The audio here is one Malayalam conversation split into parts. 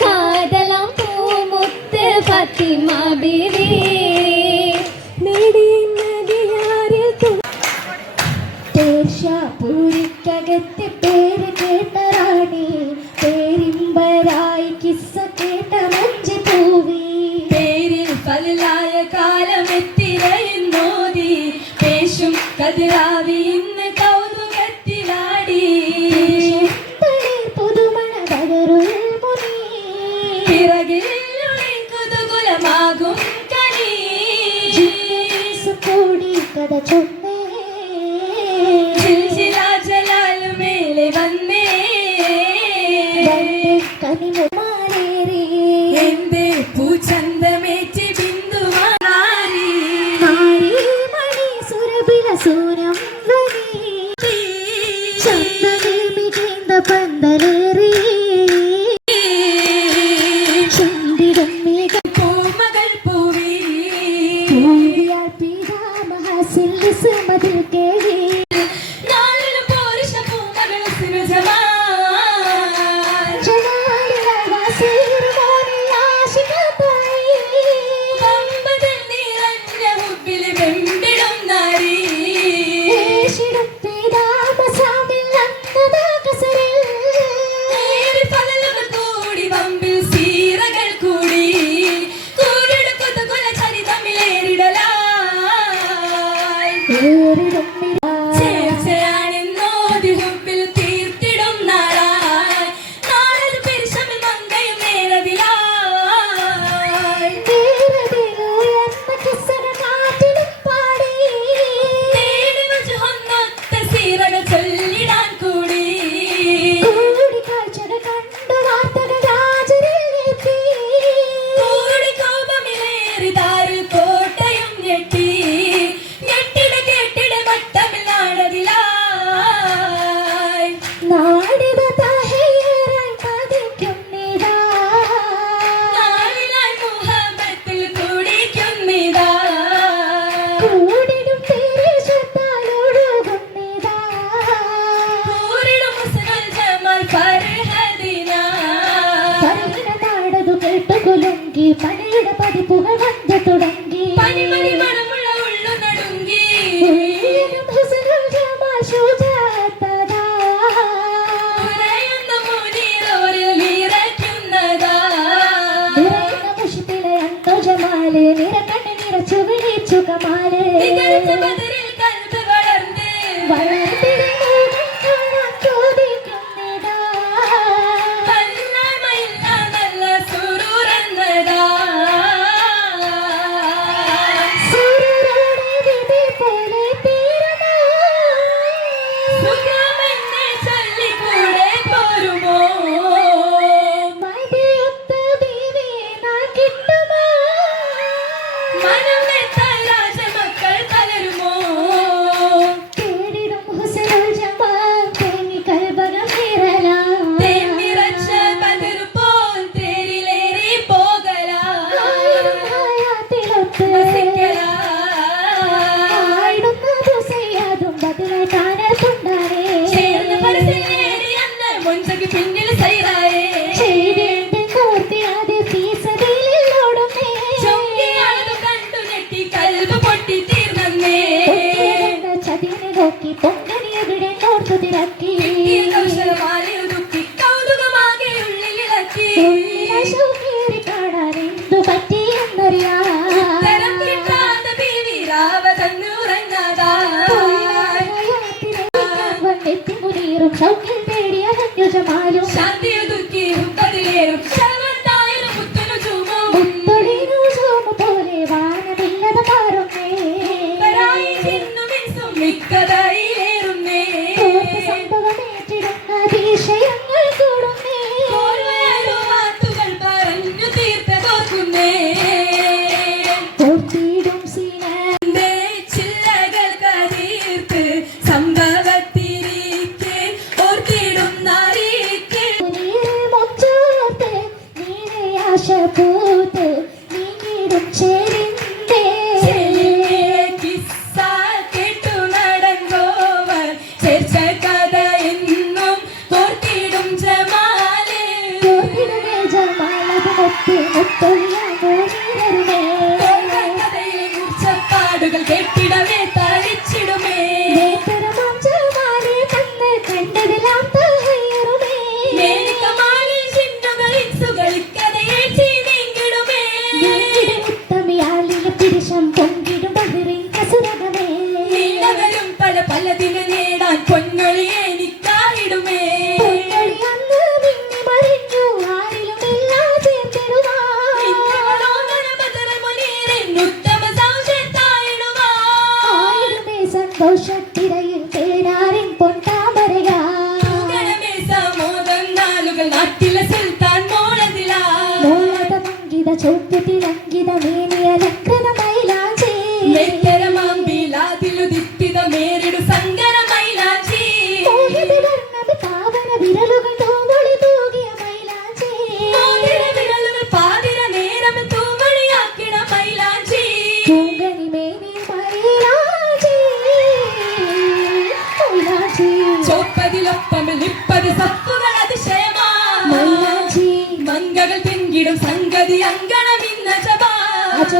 കാതലാം പൂമുത്ത് ഫത്തിമ ബിരി കഥ ചൊന്നേ ശിലാജലാലു മേലെ വന്നേ. കനിമു സിന്ധു സമതിൽ കേ കുലുങ്കി പണിയുടെ പതിപ്പുകൾ വഞ്ച തുടങ്ങി. നിറക്കണ്ണി നിറച്ചു വിളിച്ചു കമാൽ. കൗതുകത്തിലാക്കി തക്കനി എവിടെ കോർത്തുതിരക്കി ഉള്ളിലാശൂക്കേറി കാണാൻ എന്തു പറ്റി എന്നറിയാ വന്നെത്തി മുനീറും സൗഖ്യം തേടിയ സന്യോജമാലും ശാന്തിയൊതുക്കിയും കതിലേറും ശവ അതിശയങ്ങൾ കൂടുന്നേ വാക്കുകൾ പറഞ്ഞു തീർത്തോക്കുന്നേ ഒത്തിടും സിനന്റെ ചില്ലകൾ കരീർത്ത് സംഭവത്തിരിക്കെ. ഓർത്തിടും നാരിക്ക് നീ മുച്ചോർത്ത് നീ ആശ പോ முத்தொழியா மோதி உற்சப்பாடுகள் கேட்டிடவே എന്നുത്തമ സൗഷത്തായിടുവായുമേ സന്തോഷത്തിരയിൽ തേരാറിൻ പൊട്ടാമരയാ സമോദം നാലുകൾ നാട്ടിലെ സുൽത്താൻ മോളതിലാ മോളത മങ്കിത ചോദ്യത്തിലങ്കിത മേനിയല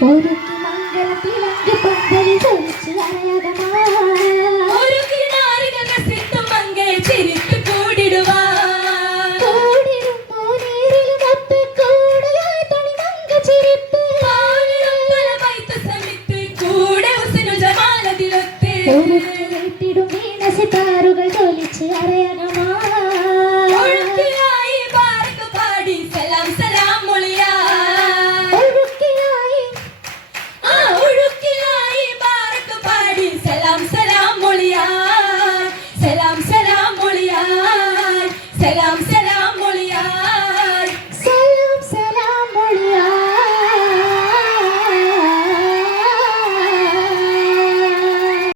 ഒരുക്കി മംഗളത്തിൽ അഞ്ചു പന്തലി ചോദിച്ചു ഒരുക്കി നാരിക സിദ്ധു മംഗള ചിരിത്തു. കൂടിടുവാ ഒരുക്കി